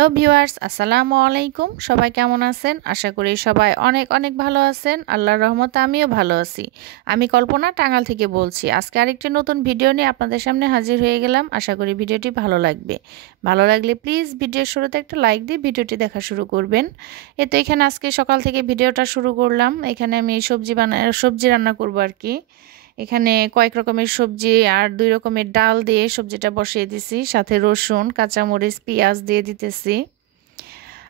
Hello viewers, আসসালামু আলাইকুম। সবাই কেমন আছেন? আশা করি সবাই অনেক অনেক ভালো আছেন। আল্লাহর রহমতে আমিও ভালো আছি। আমি কল্পনা, টাঙ্গাইল থেকে বলছি। আজকে আরেকটি নতুন ভিডিও নিয়ে আপনাদের সামনে হাজির হয়ে গেলাম। আশা করি ভিডিওটি ভালো লাগবে। ভালো লাগলে প্লিজ ভিডিওর শুরুতে একটা লাইক দিয়ে ভিডিওটি দেখা শুরু করবেন। এখানে আজকে সকাল থেকে ভিডিওটা শুরু করলাম। এখানে আমি সবজি রান্না করব আর কি। এখানে কয়েক রকমের সবজি আর 2 রকমের ডাল দিয়ে সবজিটা বসিয়ে দিছি, সাথে রসুন, কাঁচামরিচ, পেঁয়াজ দিয়ে দিতেছি।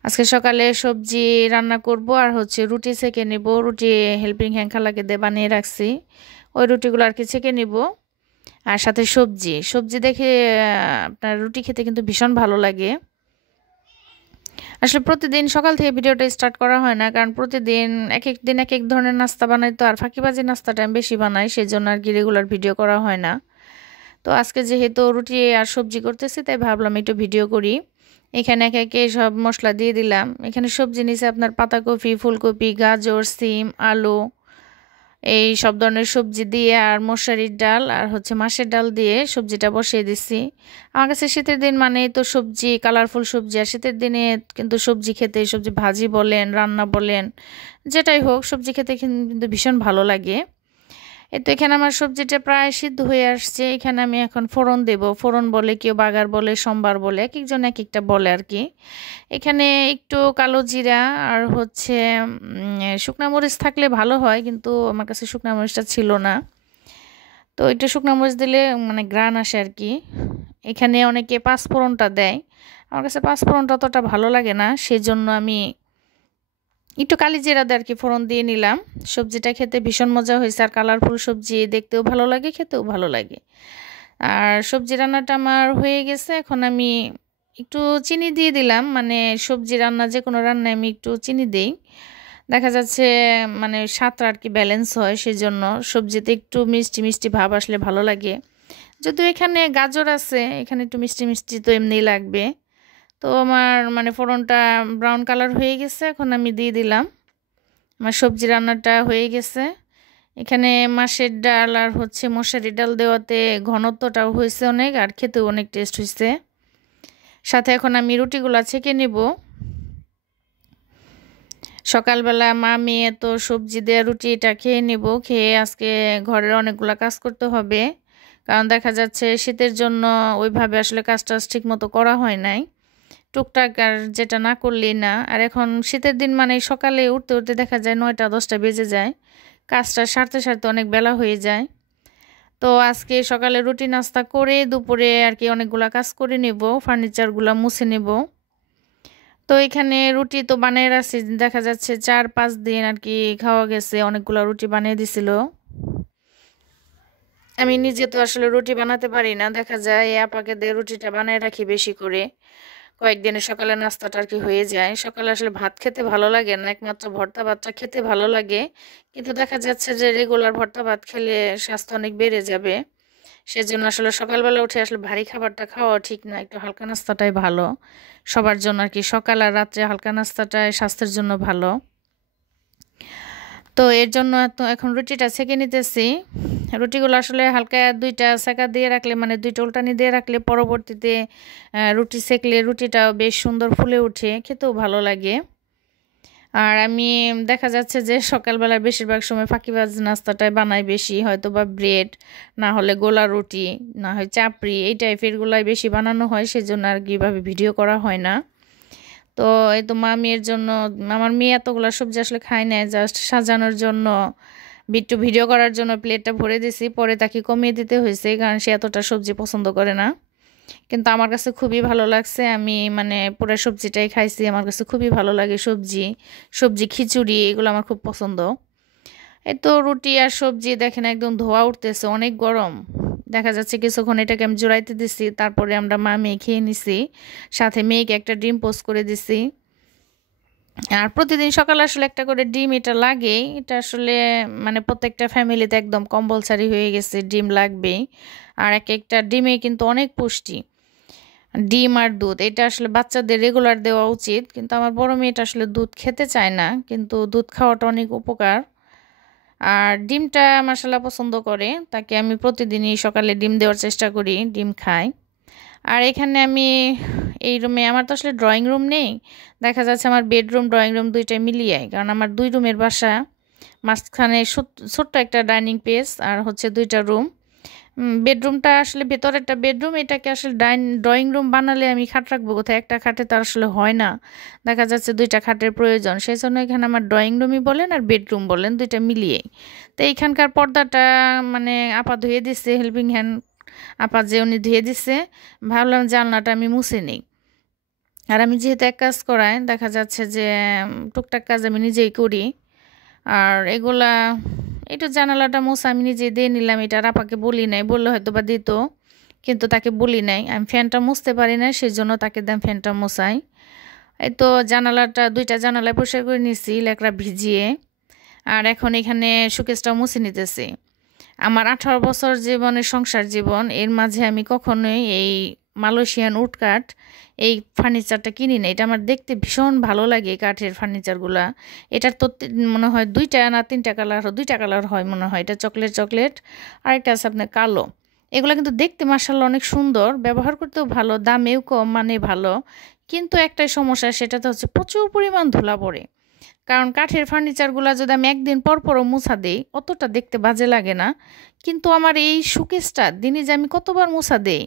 আজকে সকালে সবজি রান্না করব আর রুটি সেঁকে নেব। রুটি হেল্পিং হ্যান্ড খালাকে দিয়ে বানিয়ে রাখছি, ওই রুটিগুলো আর কি সেঁকে নিব। আর সাথে সবজি সবজি দেখে আপনার রুটি খেতে কিন্তু ভীষণ ভালো লাগে। আসলে প্রতিদিন সকাল থেকে ভিডিওটা স্টার্ট করা হয় না, কারণ প্রতিদিন এক এক দিন এক এক ধরনের নাস্তা বানাই, তো আর ফাঁকিবাজি নাস্তাটা আমি বেশি বানাই, সেই জন্য আর কি রেগুলার ভিডিও করা হয় না। তো আজকে যেহেতু রুটি আর সবজি করতেছি, তাই ভাবলাম একটু ভিডিও করি। এখানে একে একে সব মশলা দিয়ে দিলাম। এখানে সবজি নিচে আপনার পাতাকপি, ফুলকপি, গাজর, সিম, আলু, এই সব ধরনের সবজি দিয়ে আর মশারির ডাল আর মাছের ডাল দিয়ে সবজিটা বসিয়ে দিচ্ছি। আমার কাছে শীতের দিন মানে তো সবজি, কালারফুল সবজি, আর শীতের দিনে কিন্তু সবজি খেতে, সবজি ভাজি বলেন, রান্না বলেন, যেটাই হোক, সবজি খেতে কিন্তু ভীষণ ভালো লাগে। এখানে আমার সবজিটা প্রায় সিদ্ধ হয়ে আসছে। এখানে আমি এখন ফোড়ন দেব। ফোড়ন বলে, কেউ বাগার বলে, সম্বার বলে, এক একজন এক একটা বলে আর কি। এখানে একটু কালো জিরা আর শুকনা মরিচ থাকলে ভালো হয়, কিন্তু আমার কাছে শুকনা মরিচটা ছিল না, তো একটু শুকনা মরিচ দিলে মানে গ্রান আসে আর কি। এখানে অনেকে পাঁচফোড়নটা দেয়, আমার কাছে পাঁচফোড়নটা অতটা ভালো লাগে না, সেজন্য আমি একটু কালি জিরা দিয়ে আর কি ফোড়ন দিয়ে নিলাম। সবজিটা খেতে ভীষণ মজা হয়েছে, আর কালারফুল সবজি দেখতেও ভালো লাগে, খেতেও ভালো লাগে। আর সবজি রান্নাটা আমার হয়ে গেছে। এখন আমি একটু চিনি দিয়ে দিলাম, মানে সবজি রান্না যে কোনো রান্নায় আমি একটু চিনি দিই, দেখা যাচ্ছে মানে স্বাদটা আর কি ব্যালেন্স হয়, সেজন্য সবজিতে একটু মিষ্টি মিষ্টি ভাব আসলে ভালো লাগে। যদিও এখানে গাজর আছে, এখানে একটু মিষ্টি মিষ্টি তো এমনিই লাগবে। তো আমার মানে ফোড়নটা ব্রাউন কালার হয়ে গেছে, এখন আমি দিয়ে দিলাম। আমার সবজি রান্নাটা হয়ে গেছে। এখানে মাছের ডাল আর মশারি ডাল দেওয়াতে ঘনত্বটাও হয়েছে অনেক, আর খেতেও অনেক টেস্ট হয়েছে। সাথে এখন আমি রুটিগুলা ছেঁকে নেব। সকালবেলা মা মেয়ে তো সবজি দেওয়া রুটিটা খেয়ে নেব। খেয়ে আজকে ঘরের অনেকগুলা কাজ করতে হবে, কারণ দেখা যাচ্ছে শীতের জন্য ওইভাবে আসলে কাজটা ঠিক মতো করা হয় নাই, টুকটাক আর যেটা না করলেই না। আর এখন শীতের দিন মানে সকালে উঠতে উঠতে দেখা যায় 9টা 10টা বেজে যায়, কাজটা সারতে সারতে অনেক বেলা হয়ে যায়। তো আজকে সকালে রুটি নাস্তা করে দুপুরে আর কি অনেকগুলা কাজ করে নেব, ফার্নিচারগুলো মুছে নেব। তো এখানে রুটি তো বানিয়ে রাখছি, দেখা যাচ্ছে 4-5 দিন আর কি খাওয়া গেছে, অনেকগুলো রুটি বানিয়ে দিছিল। আমি নিজে তো আসলে রুটি বানাতে পারি না, দেখা যায় এই আপাকে দিয়ে রুটিটা বানিয়ে রাখি বেশি করে, কয়েকদিনের সকালে নাস্তাটা আর কি হয়ে যায়। সকালে আসলে ভাত খেতে ভালো লাগে না, একমাত্র ভর্তা ভাতটা খেতে ভালো লাগে, কিন্তু দেখা যাচ্ছে যে রেগুলার ভর্তা ভাত খেলে স্বাস্থ্য অনেক বেড়ে যাবে, সেজন্য আসলে সকালবেলা উঠে আসলে ভারী খাবারটা খাওয়া ঠিক না, একটু হালকা নাস্তাটাই ভালো সবার জন্য আর কি। সকাল আর রাত্রে হালকা নাস্তাটাই স্বাস্থ্যের জন্য ভালো। তো এর জন্য তো এখন রুটিটা ছেঁকে নিতেছি। রুটিগুলো আসলে হালকা 2টা সেকা দিয়ে রাখলে, মানে 2টা উল্টানি দিয়ে রাখলে পরবর্তীতে রুটি সেঁকলে রুটিটাও বেশ সুন্দর ফুলে উঠে, খেতেও ভালো লাগে। আর আমি দেখা যাচ্ছে যে সকালবেলা বেশিরভাগ সময় ফাঁকিবাজ নাস্তাটাই বানাই বেশি, হয়তো বা ব্রেড, না হলে গোলা রুটি, না হয় চাপড়ি, এই টাইপেরগুলাই বেশি বানানো হয়, সেজন্য আর কি এভাবে ভিডিও করা হয় না। তো এই তো মা মেয়ের জন্য, আমার মেয়ে এতগুলো সবজি আসলে খায় না, জাস্ট সাজানোর জন্য একটু ভিডিও করার জন্য প্লেটটা ভরে দিছি, পরে তাকে কমিয়ে দিতে হয়েছে, কারণ সে এতটা সবজি পছন্দ করে না। কিন্তু আমার কাছে খুবই ভালো লাগছে, আমি মানে পুরো সবজিটাই খাইছি, আমার কাছে খুবই ভালো লাগে সবজি। সবজি খিচুড়ি এগুলো আমার খুব পছন্দ। এই তো রুটি আর সবজি দেখেন একদম ধোয়া উঠতেছে, অনেক গরম। দেখা যাচ্ছে কিছুক্ষণ এটাকে আমি জোড়াইতে দিছি, তারপরে আমরা মা মেয়ে খেয়ে নিছি, সাথে মেয়েকে একটা ডিম পোস্ট করে দিছি। আর প্রতিদিন সকালে আসলে একটা করে ডিম এটা লাগে, এটা আসলে মানে প্রত্যেকটা ফ্যামিলিতে একদম কম্পালসারি হয়ে গেছে, ডিম লাগবেই। আর এক একটা ডিমে কিন্তু অনেক পুষ্টি। ডিম আর দুধ এটা আসলে বাচ্চাদের রেগুলার দেওয়া উচিত, কিন্তু আমার বড় মেয়েটা আসলে দুধ খেতে চায় না, কিন্তু দুধ খাওয়াটা অনেক উপকার। আর ডিমটা মাশাআল্লাহ পছন্দ করে, তাকে আমি প্রতিদিনই সকালে ডিম দেওয়ার চেষ্টা করি, ডিম খায়। আর এখানে আমি এই রুমে আমার তো আসলে ড্রয়িং রুম নেই, দেখা যাচ্ছে আমার বেডরুম ড্রয়িং রুম দুইটাই মিলিয়ে, কারণ আমার 2 রুমের বাসা, মাঝখানে ছোট্ট একটা ডাইনিং প্লেস আর হচ্ছে 2টা রুম। বেডরুমটা আসলে ভেতরেরটা বেডরুম, এটাকে আসলে ড্রয়িং রুম বানালে আমি খাট রাখবো কোথায়, একটা খাটে তো আসলে হয় না, দেখা যাচ্ছে 2টা খাটের প্রয়োজন, সেই জন্য এখানে আমার ড্রয়িং রুমই বলেন আর বেডরুম বলেন 2টা মিলিয়ে। তো এইখানকার পর্দাটা মানে আপা ধুয়ে দিচ্ছে, হেল্পিং হ্যান্ড আপা যে উনি ধুয়ে দিচ্ছে, ভাবলাম জানলাটা আমি মুছে নিই। আর আমি যেহেতু এক কাজ করাই, দেখা যাচ্ছে যে টুকটাক কাজ আমি নিজেই করি। আর এগুলা এটা জানালাটা মোছা আমি নিজে দিয়ে নিলাম, এটা আর আপাকে বলি নাই, বললে হয়তো বা দিত, কিন্তু তাকে বলি নাই। আমি ফ্যানটা মুছতে পারি না, সেই জন্য তাকে দাম ফ্যানটা মোছাই। এই তো জানালাটা 2টা জানালায় পরিষ্কার করে নিছি লেকড়া ভিজিয়ে। আর এখন এখানে শোকেসটাও মুছে নিতেছি। আমার 18 বছর জীবনের সংসার জীবন, এর মাঝে আমি কখনোই এই মালয়েশিয়ান উড কাঠ এই ফার্নিচারটা কিনি না। এটা আমার দেখতে ভীষণ ভালো লাগে, এই কাঠের ফার্নিচারগুলা। এটার তো মনে হয় 2টা না 3টা কালার, 2টা কালার হয় মনে হয়। এটা চকলেট চকলেট আর একটা আছে আপনার কালো। এগুলো কিন্তু দেখতে মাশাআল্লাহ অনেক সুন্দর, ব্যবহার করতেও ভালো, দামেও কম, মানে ভালো। কিন্তু একটাই সমস্যা, সেটাতে হচ্ছে প্রচুর পরিমাণ ধুলা পড়ে। কারণ কাঠের ফার্নিচারগুলো যদি আমি একদিন পর পরও মুছা দেই, অতটা দেখতে বাজে লাগে না। কিন্তু আমার এই শোকেসটা দিনে যে আমি কতবার মুছা দেই,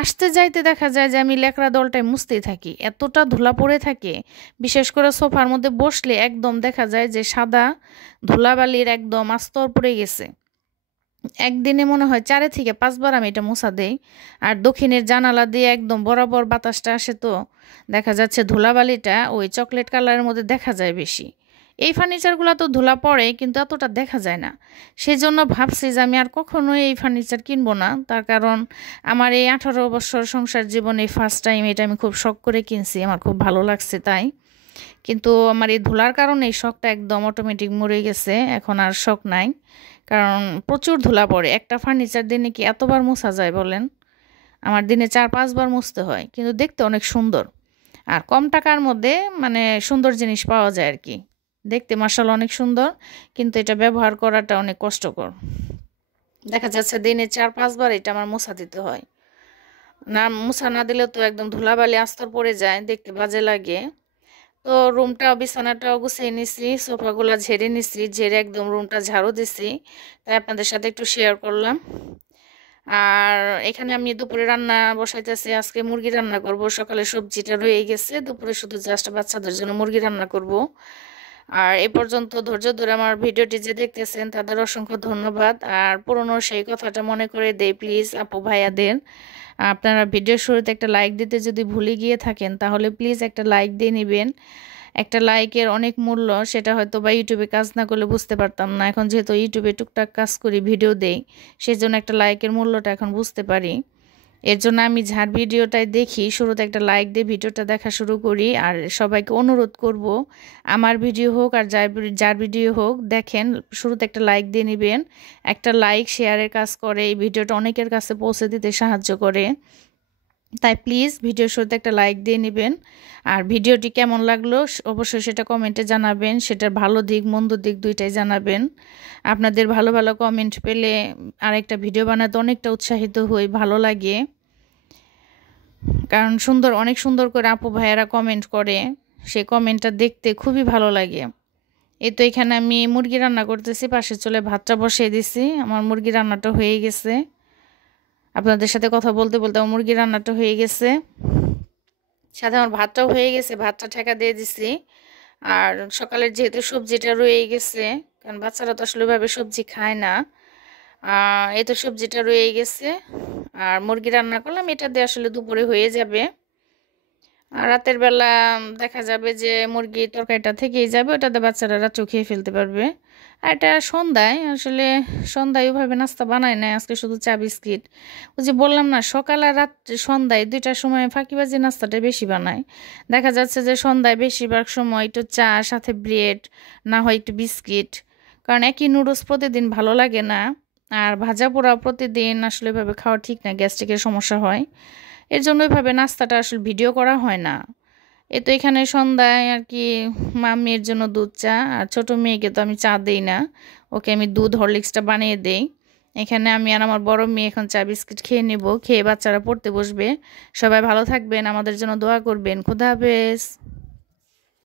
আসতে যাইতে দেখা যায় যে আমি লেকড়া দলটায় মুছতেই থাকি, এতটা ধুলা পড়ে থাকে। বিশেষ করে সোফার মধ্যে বসলে একদম দেখা যায় যে সাদা ধুলাবালির একদম আস্তর পড়ে গেছে। একদিনে মনে হয় 4 থেকে 5 বার আমি এটা মোছা দেই। আর দক্ষিণের জানালা দিয়ে একদম বরাবর বাতাসটা আসে, তো দেখা যাচ্ছে ধুলাবালিটা ওই চকলেট কালারের মধ্যে দেখা যায় বেশি। এই ফার্নিচারগুলো তো ধুলা পড়ে কিন্তু এতটা দেখা যায় না। সেই জন্য ভাবছি যে আমি আর কখনোই এই ফার্নিচার কিনবো না, তার কারণ আমার এই 18 বছর সংসার জীবনে ফার্স্ট টাইম এটা আমি খুব শখ করে কিনছি, আমার খুব ভালো লাগছে তাই। কিন্তু আমার এই ধুলার কারণে এই শখটা একদম অটোমেটিক মরে গেছে, এখন আর শখ নাই। কারণ প্রচুর ধুলা পড়ে, একটা ফার্নিচার দিনে কি এতবার মোছা যায় বলেন? আমার দিনে 4-5 বার মুছতে হয়, কিন্তু দেখতে অনেক সুন্দর। আর কম টাকার মধ্যে মানে সুন্দর জিনিস পাওয়া যায় আর কি। দেখতে মাশাআল্লাহ অনেক সুন্দর, কিন্তু এটা ব্যবহার করাটা অনেক কষ্টকর। দেখা যাচ্ছে দিনে 4-5 বার এটা আমার মোছা দিতে হয়। না মোছা না দিলে তো একদম ধুলাবালি আস্তর পড়ে যায়, দেখতে বাজে লাগে। তো রুমটাও বিছানাটাও গুছিয়ে নিছি, সোফাগুলো ঝেড়ে নিছি, ঝেড়ে একদম রুমটা ঝাড়ু দিছি, তাই আপনাদের সাথে একটু শেয়ার করলাম। আর এখানে আমি দুপুরে রান্না বসাইতেছি, আজকে মুরগি রান্না করব। সকালে সবজিটা রয়ে গেছে, দুপুরে শুধু জাস্ট বাচ্চাদের জন্য মুরগি রান্না করব। আর এ পর্যন্ত ধৈর্য ধরে আমার ভিডিওটি যে দেখতেছেন তাদের অসংখ্য ধন্যবাদ। আর পুরনো সেই কথাটা মনে করে দেই প্লিজ আপু ভাইয়াদের, আপনারা ভিডিওর শুরুতে একটা লাইক দিতে যদি ভুলে গিয়ে থাকেন তাহলে প্লিজ একটা লাইক দিয়ে নেবেন। একটা লাইকের অনেক মূল্য, সেটা হয়তো বা ইউটিউবে কাজ না করলে বুঝতে পারতাম না, এখন যেহেতু ইউটিউবে টুকটাক কাজ করি, ভিডিও দেই, সেই জন্য একটা লাইকের মূল্যটা এখন বুঝতে পারি। এর জন্য আমি যার ভিডিওটাই দেখি শুরুতে একটা লাইক দিয়ে ভিডিওটা দেখা শুরু করি। আর সবাইকে অনুরোধ করব, আমার ভিডিও হোক আর যার ভিডিও হোক দেখেন, শুরুতে একটা লাইক দিয়ে নেবেন। একটা লাইক শেয়ারের কাজ করে, এই ভিডিওটা অনেকের কাছে পৌঁছে দিতে সাহায্য করে। তাই প্লিজ ভিডিওর শুরুতে একটা লাইক দিয়ে নেবেন। আর ভিডিওটি কেমন লাগলো অবশ্যই সেটা কমেন্টে জানাবেন, সেটার ভালো দিক মন্দ দিক দুইটাই জানাবেন। আপনাদের ভালো ভালো কমেন্ট পেলে আরেকটা ভিডিও বানাতে অনেকটা উৎসাহিত হই, ভালো লাগে। কারণ অনেক সুন্দর করে আপু ভাইয়েরা কমেন্ট করে, সেই কমেন্টটা দেখতে খুবই ভালো লাগে। এই তো এখানে আমি মুরগি রান্না করতেছি, পাশে চলে ভাতটা বসিয়ে দিছি, আমার মুরগি রান্নাটা হয়ে গেছে। আপনাদের সাথে কথা বলতে বলতে আমার মুরগি রান্নাটা হয়ে গেছে, সাথে আমার ভাতটাও হয়ে গেছে, ভাতটা ঠেকা দিয়ে দিছি। আর সকালের যেহেতু সবজিটা রয়ে গেছে, কারণ বাচ্চারা তো আসলে ওইভাবে সবজি খায় না, এই তো সবজিটা রয়ে গেছে। আর মুরগি রান্না করলাম, এটা দিয়ে আসলে দুপুরে হয়ে যাবে। আর রাতের বেলা দেখা যাবে যে মুরগির তরকারিটা থেকেই যাবে, ওটাতে বাচ্চারা রাতেও খেয়ে ফেলতে পারবে। আর এটা সন্ধ্যায়, আসলে সন্ধ্যায় ওইভাবে নাস্তা বানায় নাই, আজকে শুধু চা বিস্কিট। ওই যে বললাম না, সকাল আর রাত সন্ধ্যায় 2টার সময় ফাঁকিবাজি নাস্তাটা বেশি বানায়। দেখা যাচ্ছে যে সন্ধ্যায় বেশিরভাগ সময় একটু চা, সাথে ব্রেড, না হয় একটু বিস্কিট। কারণ একই নুডলস প্রতিদিন ভালো লাগে না, আর ভাজা পোড়া প্রতিদিন আসলে এভাবে খাওয়া ঠিক না, গ্যাস্ট্রিকের সমস্যা হয়। এর জন্য ওইভাবে নাস্তাটা আসলে ভিডিও করা হয় না। এ তো এখানে সন্ধ্যায় আর কি মাম্মির জন্য দুধ চা, আর ছোটো মেয়েকে তো আমি চা দেই না, ওকে আমি দুধ হরলিক্সটা বানিয়ে দেই। এখানে আমি আর আমার বড় মেয়ে এখন চা বিস্কিট খেয়ে নেব, খেয়ে বাচ্চারা পড়তে বসবে। সবাই ভালো থাকবেন, আমাদের জন্য দোয়া করবেন। খোদা হাফেজ।